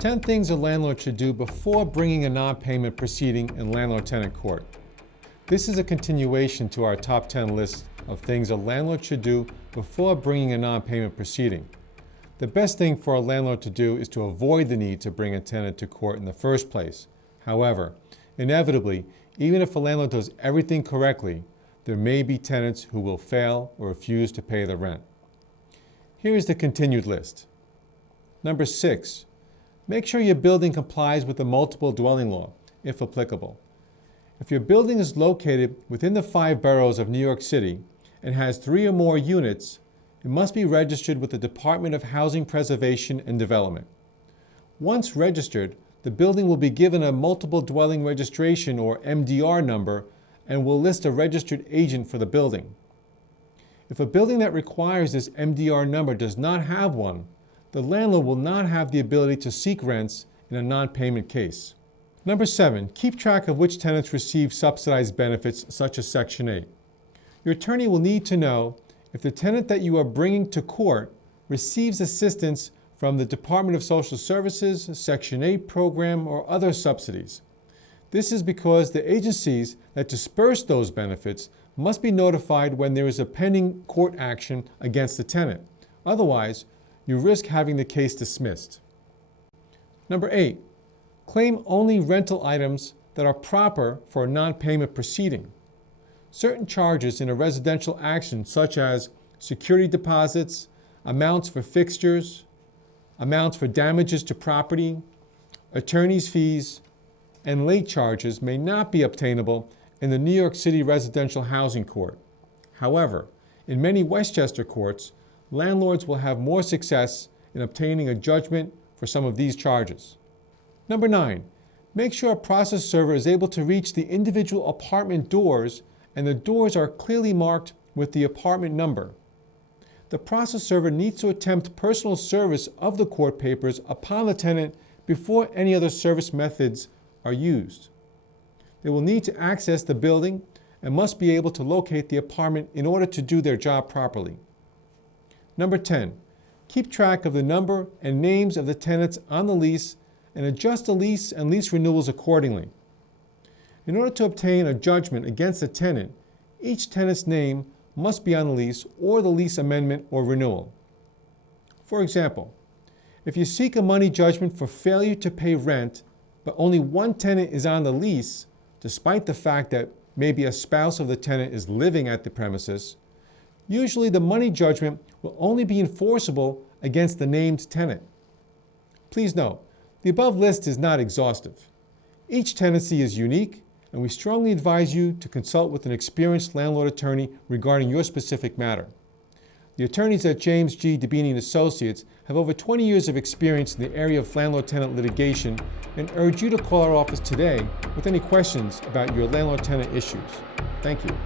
10 things a landlord should do before bringing a non-payment proceeding in landlord-tenant court. This is a continuation to our top 10 list of things a landlord should do before bringing a non-payment proceeding. The best thing for a landlord to do is to avoid the need to bring a tenant to court in the first place. However, inevitably, even if a landlord does everything correctly, there may be tenants who will fail or refuse to pay the rent. Here is the continued list. Number 6. Make sure your building complies with the multiple dwelling law, if applicable. If your building is located within the 5 boroughs of New York City and has 3 or more units, it must be registered with the Department of Housing Preservation and Development. Once registered, the building will be given a multiple dwelling registration or MDR number and will list a registered agent for the building. If a building that requires this MDR number does not have one, the landlord will not have the ability to seek rents in a non-payment case. Number 7, keep track of which tenants receive subsidized benefits such as Section 8. Your attorney will need to know if the tenant that you are bringing to court receives assistance from the Department of Social Services, Section 8 program, or other subsidies. This is because the agencies that disperse those benefits must be notified when there is a pending court action against the tenant. Otherwise, you risk having the case dismissed. Number 8, claim only rental items that are proper for a non-payment proceeding. Certain charges in a residential action, such as security deposits, amounts for fixtures, amounts for damages to property, attorney's fees, and late charges may not be obtainable in the New York City Residential Housing Court. However, in many Westchester courts, landlords will have more success in obtaining a judgment for some of these charges. Number 9, make sure a process server is able to reach the individual apartment doors and the doors are clearly marked with the apartment number. The process server needs to attempt personal service of the court papers upon the tenant before any other service methods are used. They will need to access the building and must be able to locate the apartment in order to do their job properly. Number 10, keep track of the number and names of the tenants on the lease and adjust the lease and lease renewals accordingly. In order to obtain a judgment against a tenant, each tenant's name must be on the lease or the lease amendment or renewal. For example, if you seek a money judgment for failure to pay rent, but only one tenant is on the lease, despite the fact that maybe a spouse of the tenant is living at the premises, usually the money judgment will only be enforceable against the named tenant. Please note, the above list is not exhaustive. Each tenancy is unique, and we strongly advise you to consult with an experienced landlord attorney regarding your specific matter. The attorneys at James G. Dibbini & Associates have over 20 years of experience in the area of landlord-tenant litigation and urge you to call our office today with any questions about your landlord-tenant issues. Thank you.